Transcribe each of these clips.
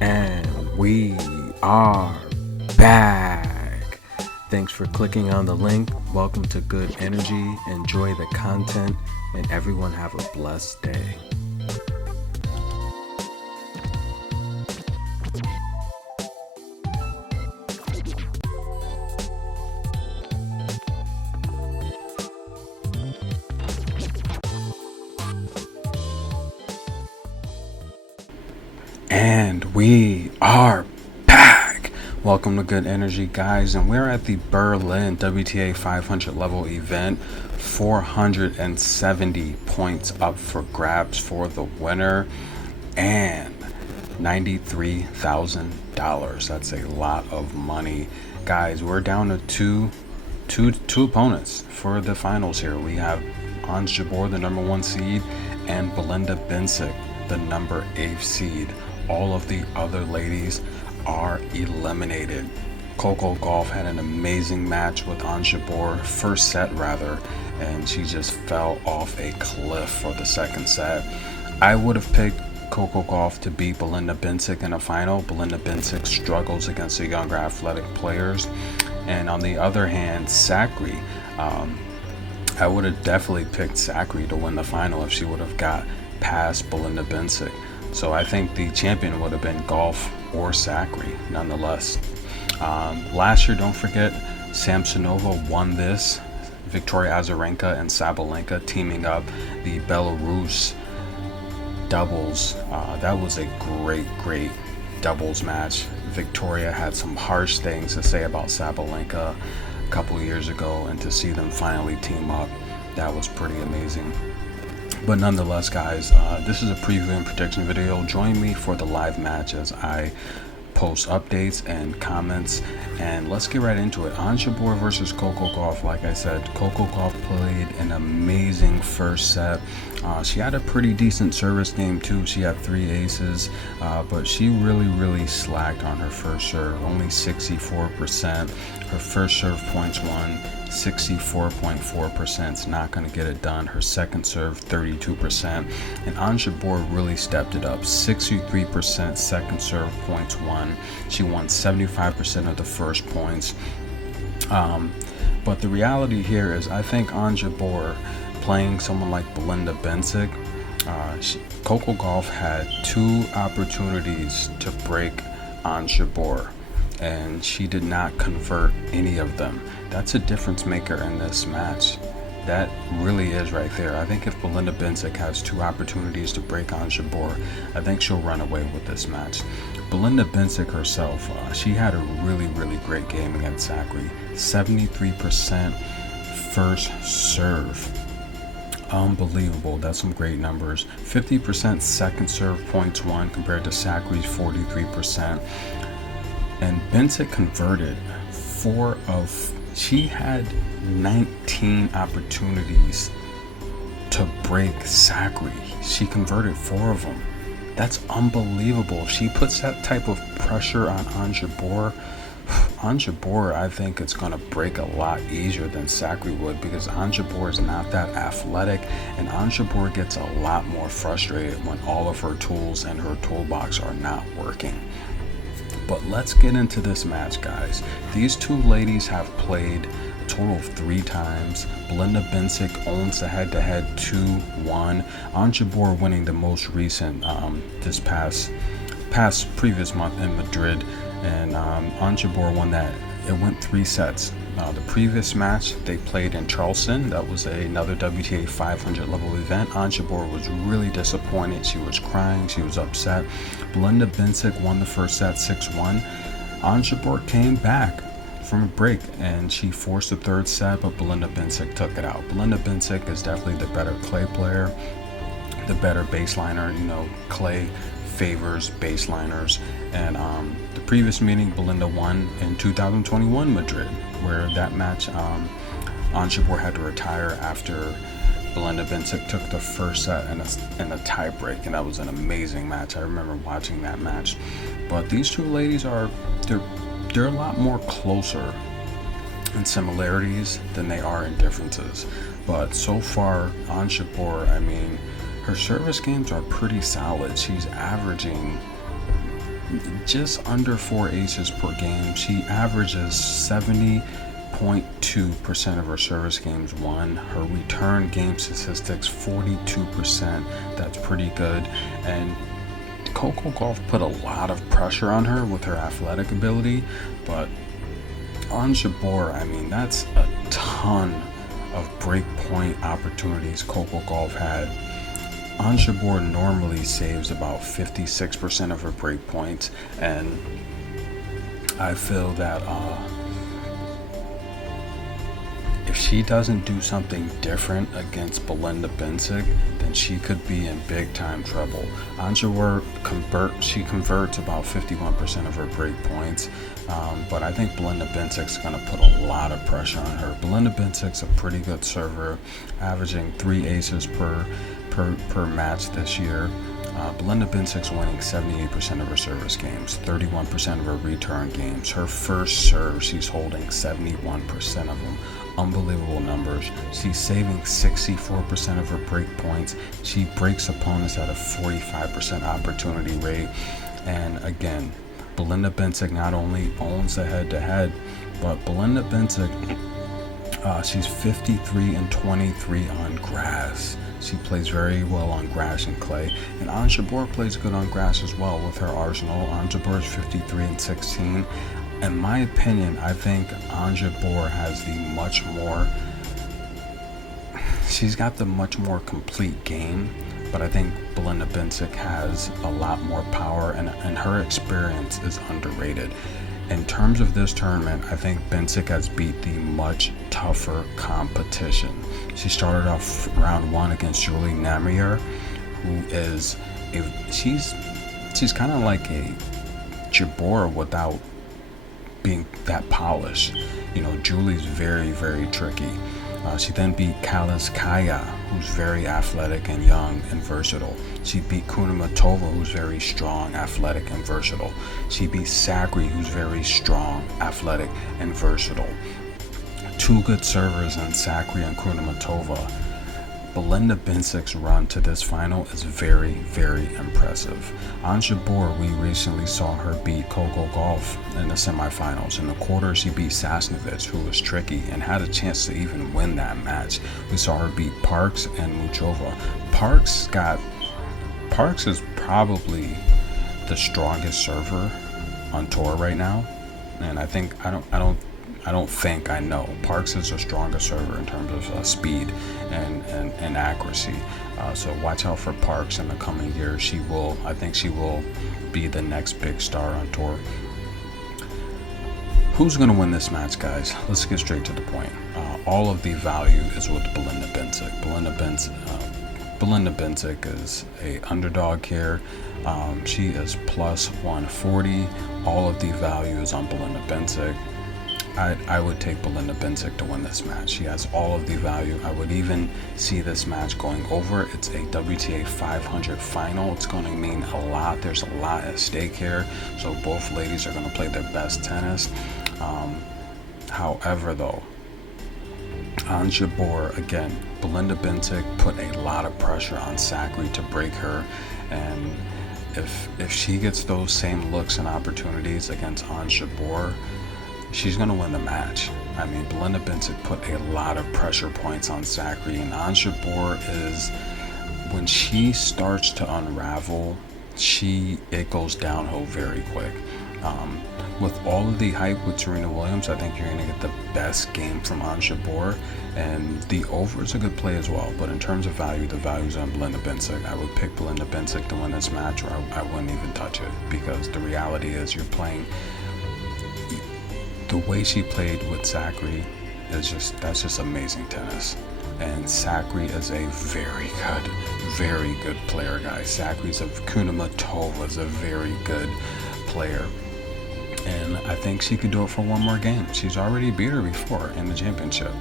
And we are back. Thanks for clicking on the link. Welcome to Good Energy. Enjoy the content, and everyone have a blessed day. And we are back. Welcome to Good Energy, guys. And we're at the Berlin WTA 500 level event. 470 points up for grabs for the winner. And $93,000. That's a lot of money. Guys, we're down to two opponents for the finals here. We have Ons Jabeur, the number 1 seed, and Belinda Bencic, the number 8 seed. All of the other ladies are eliminated. Coco Gauff had an amazing match with Ons Jabeur, first set rather, and she just fell off a cliff for the second set. I would have picked Coco Gauff to beat Belinda Bencic in a final. Belinda Bencic struggles against the younger athletic players. And on the other hand, Sakkari, I would have definitely picked Sakkari to win the final if she would have got past Belinda Bencic. So I think the champion would have been Gauff or Sakkari, nonetheless. Last year, don't forget, Samsonova won this. Victoria Azarenka and Sabalenka teaming up, the Belarus doubles. That was a great doubles match. Victoria had some harsh things to say about Sabalenka a couple years ago, and to see them finally team up, that was pretty amazing. But nonetheless, guys, this is a preview and prediction video. Join me for the live match as I post updates and comments, and let's get right into it. Ons Jabeur versus Coco Gauff. Like I said, Coco Gauff played an amazing first set. She had a pretty decent service game too. She had 3 aces, but she really slacked on her first serve. Only 64%. Her first serve points won. 64.4% is not going to get it done. Her second serve, 32%. And Ons Jabeur really stepped it up. 63% second serve points won. She won 75% of the first points. But the reality here is, I think Ons Jabeur, playing someone like Belinda Bencic, Coco Gauff had 2 opportunities to break Ons Jabeur, and she did not convert any of them. That's a difference maker in this match. That really is right there. I think if Belinda Bencic has 2 opportunities to break Ons Jabeur, I think she'll run away with this match. Belinda Bencic herself, she had a really great game against Sakkari. 73% first serve. Unbelievable. That's some great numbers. 50% second serve points won compared to Sakkari's 43%. And Bencic converted she had 19 opportunities to break Sakkari. She converted 4 of them. That's unbelievable. She puts that type of pressure on Ons Jabeur. Ons Jabeur, I think it's going to break a lot easier than Sakkari would, because Ons Jabeur is not that athletic, and Ons Jabeur gets a lot more frustrated when all of her tools and her toolbox are not working. But let's get into this match, guys. These 2 ladies have played a total of 3 times. Belinda Bencic owns the head-to-head 2-1. Ons Jabeur winning the most recent this previous month in Madrid, and Ons Jabeur won that. It went 3 sets. The previous match they played in Charleston, that was another WTA 500 level event. Ons Jabeur was really disappointed. She was crying. She was upset. Belinda Bencic won the first set 6-1. Ons Jabeur came back from a break and she forced the third set, but Belinda Bencic took it out. Belinda Bencic is definitely the better clay player, the better baseliner. Clay favors baseliners. And the previous meeting, Belinda won in 2021 Madrid, where that match Ons Jabeur had to retire after Belinda Bencic took the first set in a tie break, and that was an amazing match. I remember watching that match. But these 2 ladies they're a lot more closer in similarities than they are in differences. But so far, Ons Jabeur, I mean, her service games are pretty solid. She's averaging just under 4 aces per game. She averages 70.2% of her service games won. Her return game statistics 42%. That's pretty good. And Coco Gauff put a lot of pressure on her with her athletic ability, but on Jabeur, I mean, that's a ton of break point opportunities Coco Gauff had. On Jabeur normally saves about 56% of her break points, and I feel that if she doesn't do something different against Belinda Bencic, then she could be in big time trouble. On Jabeur she converts about 51% of her break points, but I think Belinda Bencic's going to put a lot of pressure on her. Belinda Bencic's a pretty good server, averaging 3 aces per match this year. Belinda Bencic's winning 78% of her service games, 31% of her return games. Her first serve, she's holding 71% of them. Unbelievable numbers. She's saving 64% of her break points. She breaks opponents at a 45% opportunity rate. And again, Belinda Bencic not only owns the head-to-head, but Belinda Bencic, she's 53-23 on grass. She plays very well on grass and clay. And Ons Jabeur plays good on grass as well with her arsenal. Ons Jabeur is 53-16. In my opinion, I think Ons Jabeur has she's got the much more complete game, but I think Belinda Bencic has a lot more power, and her experience is underrated. In terms of this tournament, I think Bencic has beat the much tougher competition. She started off round 1 against Julie Namier, who is she's kind of like a Jabeur without being that polished. You know, Julie's very, very tricky. She then beat Kaliskaya, who's very athletic and young and versatile. She beat Kunamatova, who's very strong, athletic, and versatile. She beat Sakri, who's very strong, athletic, and versatile. Two good servers in Sakri and Kunamatova. Belinda Bencic's run to this final is very, very impressive. On Jabeur, we recently saw her beat Coco Gauff in the semifinals. In the quarters, she beat Sasnovich, who was tricky and had a chance to even win that match. We saw her beat Parks and Muchova. Parks is probably the strongest server on tour right now, and I know Parks is the strongest server in terms of speed and accuracy. So watch out for Parks in the coming years. I think she will be the next big star on tour. Who's going to win this match, guys? Let's get straight to the point. All of the value is with Belinda Bencic. Belinda Bencic is a underdog here. She is plus 140. All of the value is on Belinda Bencic. I would take Belinda Bencic to win this match. She has all of the value. I would even see this match going over. It's a WTA 500 final. It's going to mean a lot. There's a lot at stake here. So both ladies are going to play their best tennis. However, though, on Jabeur, again, Belinda Bencic put a lot of pressure on Sakri to break her. And if she gets those same looks and opportunities against Ons Jabeur, she's going to win the match. I mean, Belinda Bencic put a lot of pressure points on Sakri, and Ons Jabeur when she starts to unravel, it goes downhill very quick. With all of the hype with Serena Williams, I think you're going to get the best game from Ons Jabeur, and the over is a good play as well. But in terms of value, the value's on Belinda Bencic. I would pick Belinda Bencic to win this match, or I wouldn't even touch it, because the reality is you're playing. The way she played with Sakri that's just amazing tennis. And Sakri is a very good player, guys. Kunamatova is a very good player. And I think she could do it for one more game. She's already beat her before in the championship.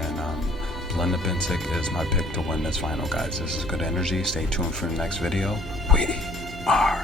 And Belinda Bencic is my pick to win this final, guys. This is good energy. Stay tuned for the next video. We are